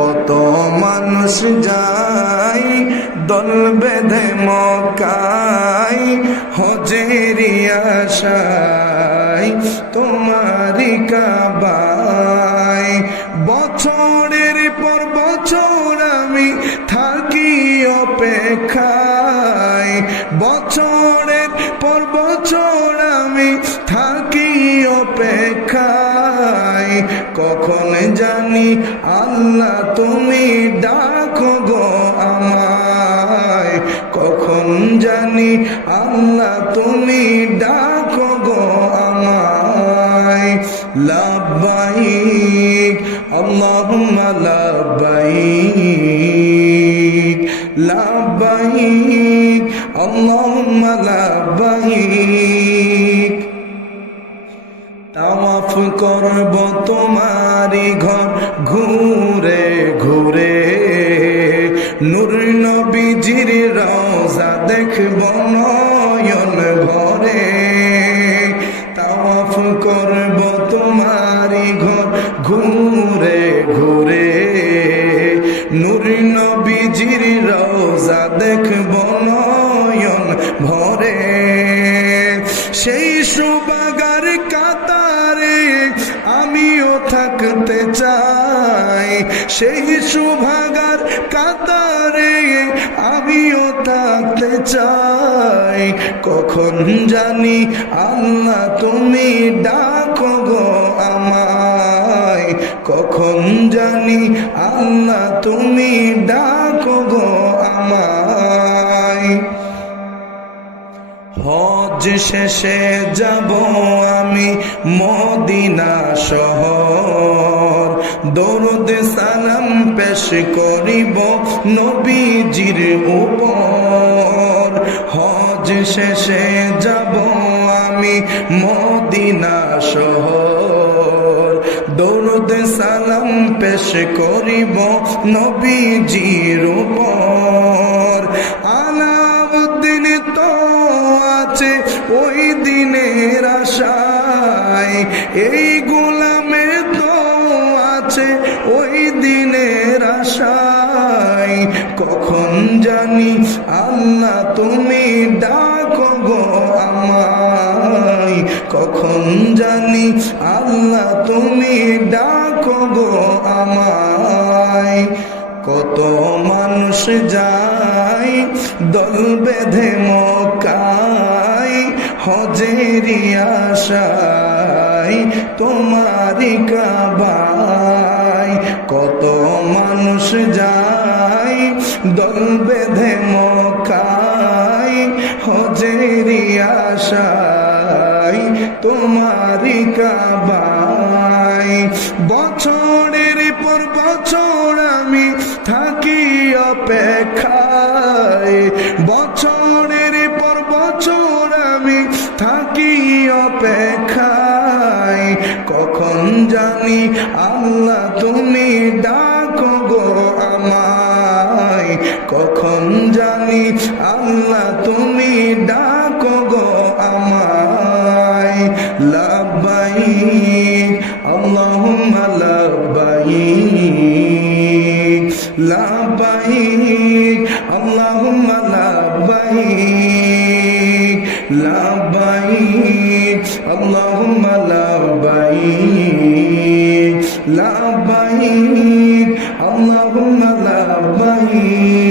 কত মানুষ যায় দল বেঁধে মক্কায় হজেরি আশায় তোমারি কাবায়। বছরের পর বছর আমি থাকি অপেক্ষায়, বছরের পর বছর আমি থাকি অপেক্ষায়। কখন জানি আল্লাহ তুমি ডাকো গো আমায়, কখন জানি আল্লাহ তুমি ডাকো গো আমায়। লাব্বাইক আল্লাহুম্মা লাব্বাইক, লাব্বাইক আল্লাহুম্মা লাব্বাইক। তাওয়াফ করব তোমারি ঘর ঘুরে ঘুরে, নূর নবীজির রওজা দেখব নয়ন ভরে। তাওয়াফ করব তোমারি ঘর ঘুরে ঘুরে, নূর নবীজির রওজা দেখব নয়ন ভরে। সেই সুবাগার কাতারে আমিও থাকতে চাই, সেই সুভাগার কাতারে আমিও থাকতে চাই। কখন জানি আল্লাহ তুমি ডাকো গো আমায়, কখন জানি আল্লাহ তুমি ডাকো গো আমায়। হজ শেষে যাব আমি মদিনা শহর, দরুদ সালাম পেশ করিব নবীজির উপর। হজ শেষে যাব আমি মদিনা শহর, দরুদ সালাম পেশ করিব নবীজির উপর। আলাউদ্দিন তো আছে ওই দিনের আশায়, এই গোলামের তো আছে ওই দিনের আশায়। কখন জানি আল্লাহ তুমি ডাকো গো আমায়, কখন জানি আল্লাহ তুমি ডাকো গো আমায়। কত মানুষ যায় দল বেঁধে মক্কায় হজেরি আশায় তোমারি কাবায়। কত মানুষ যায় দল বেঁধে মক্কায় হজেরি আশায় তোমারি কাবায়। বছরের পর বছর আমি থাকি অপেক্ষায়, বছরের পর বছর আমি থাকি অপেক্ষায়। কখন জানি আল্লাহ তুমি ডাকো গো আমায়, কখন জানি আল্লাহ তুমি ডাকো গো আমায়। লাব্বাইক আল্লাহুম্মা লাব্বাইক, লাব্বাইক আল্লাহুম্মা লাব্বাইক, লাব্বাইক আল্লাহুম্মা লাব্বাইক, লাব্বাইক আল্লাহুম্মা লাব্বাইক।